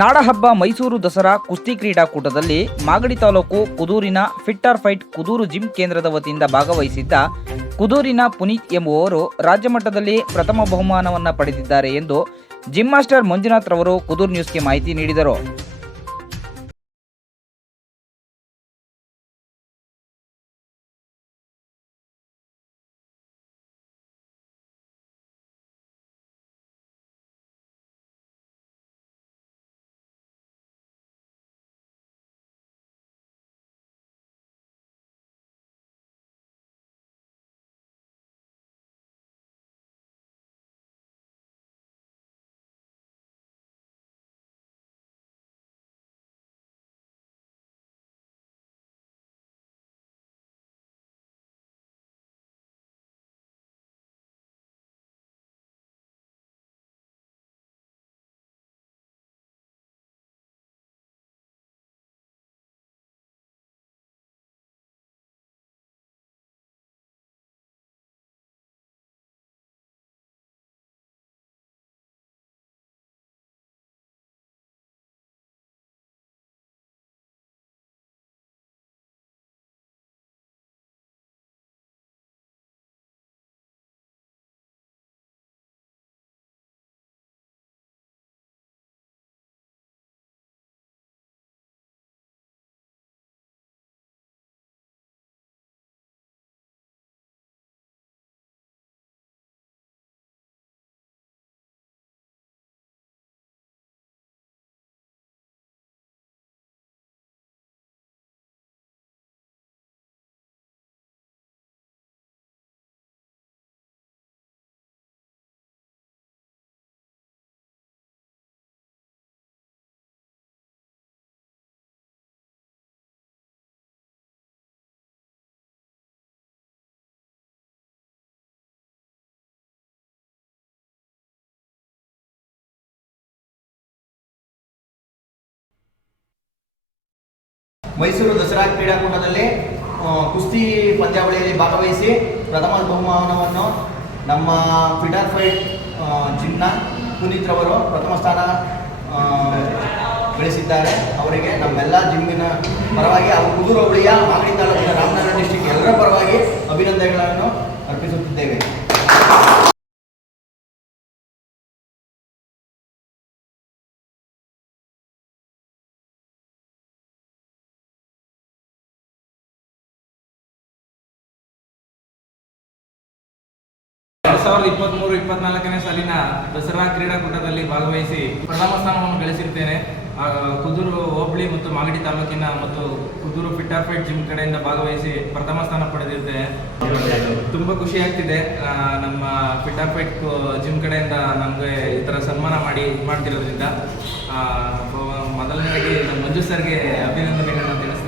ನಾಡಹಬ್ಬ ಮೈಸೂರು ದಸರಾ ಕುಸ್ತಿ ಕ್ರೀಡಾಕೂಟದಲ್ಲಿ ಮಾಗಡಿ ತಾಲೂಕು ಕುದೂರಿನ fit or fight Kudur gym ಕೇಂದ್ರದ ವತಿಯಿಂದ ಭಾಗವಹಿಸಿದ್ದ ಕುದೂರಿನ ಪುನೀತ್ ಎಂಬುವವರು ರಾಜ್ಯ ಮಟ್ಟದಲ್ಲಿ ಪ್ರಥಮ ಬಹುಮಾನವನ್ನು ಪಡೆದಿದ್ದಾರೆ ಎಂದು ಜಿಮ್ ಮಾಸ್ಟರ್ ಮಂಜುನಾಥ್ ರವರು ಕುದೂರು ನ್ಯೂಸ್ಗೆ ಮಾಹಿತಿ ನೀಡಿದರು. ಮೈಸೂರು ದಸರಾ ಕ್ರೀಡಾಕೂಟದಲ್ಲಿ ಕುಸ್ತಿ ಪಂದ್ಯಾವಳಿಯಲ್ಲಿ ಭಾಗವಹಿಸಿ ಪ್ರಥಮ ಬಹುಮಾನವನ್ನು ನಮ್ಮ ಫಿಟ್ ಆರ್ ಫೈಟ್ ಜಿಮ್ನ ಪುನೀತ್ ರವರು ಪ್ರಥಮ ಸ್ಥಾನ ಗಳಿಸಿದ್ದಾರೆ. ಅವರಿಗೆ ನಮ್ಮೆಲ್ಲ ಜಿಮ್ಮಿನ ಪರವಾಗಿ ಹಾಗೂ ಕುದೂರು ಹೋಬಳಿಯ ಮಾಗಡಿ ತಾಲೂಕಿನ ರಾಮನಗರ ಡಿಸ್ಟ್ರಿಕ್ಟ್ ಎಲ್ಲರ ಪರವಾಗಿ ಅಭಿನಂದನೆಗಳನ್ನು ಅರ್ಪಿಸುತ್ತಿದ್ದೇವೆ. ಸಾವಿರದ 23-24ನೇ ಸಾಲಿನ ದಸರಾ ಕ್ರೀಡಾಕೂಟದಲ್ಲಿ ಭಾಗವಹಿಸಿ ಪ್ರಥಮ ಸ್ಥಾನವನ್ನು ಗಳಿಸಿರ್ತೇನೆ. ಕುದೂರು ಹೋಬಳಿ ಮತ್ತು ಮಾಗಡಿ ತಾಲೂಕಿನ ಮತ್ತು Kudur fit or fight gym ಕಡೆಯಿಂದ ಭಾಗವಹಿಸಿ ಪ್ರಥಮ ಸ್ಥಾನ ಪಡೆದಿರ್ತೇನೆ. ತುಂಬ ಖುಷಿ ಆಗ್ತಿದೆ. ನಮ್ಮ ಫಿಟ್ ಆರ್ ಫೈಟ್ ಜಿಮ್ ಕಡೆಯಿಂದ ನಮಗೆ ಈ ಥರ ಸನ್ಮಾನ ಮಾಡ್ತಿರೋದ್ರಿಂದ ಮೊದಲನೇದಾಗಿ ನಮ್ಮ ಮಂಜು ಸರ್ಗೆ ಅಭಿನಂದನೆಗಳನ್ನು ತಿಳಿಸ್ತೀನಿ.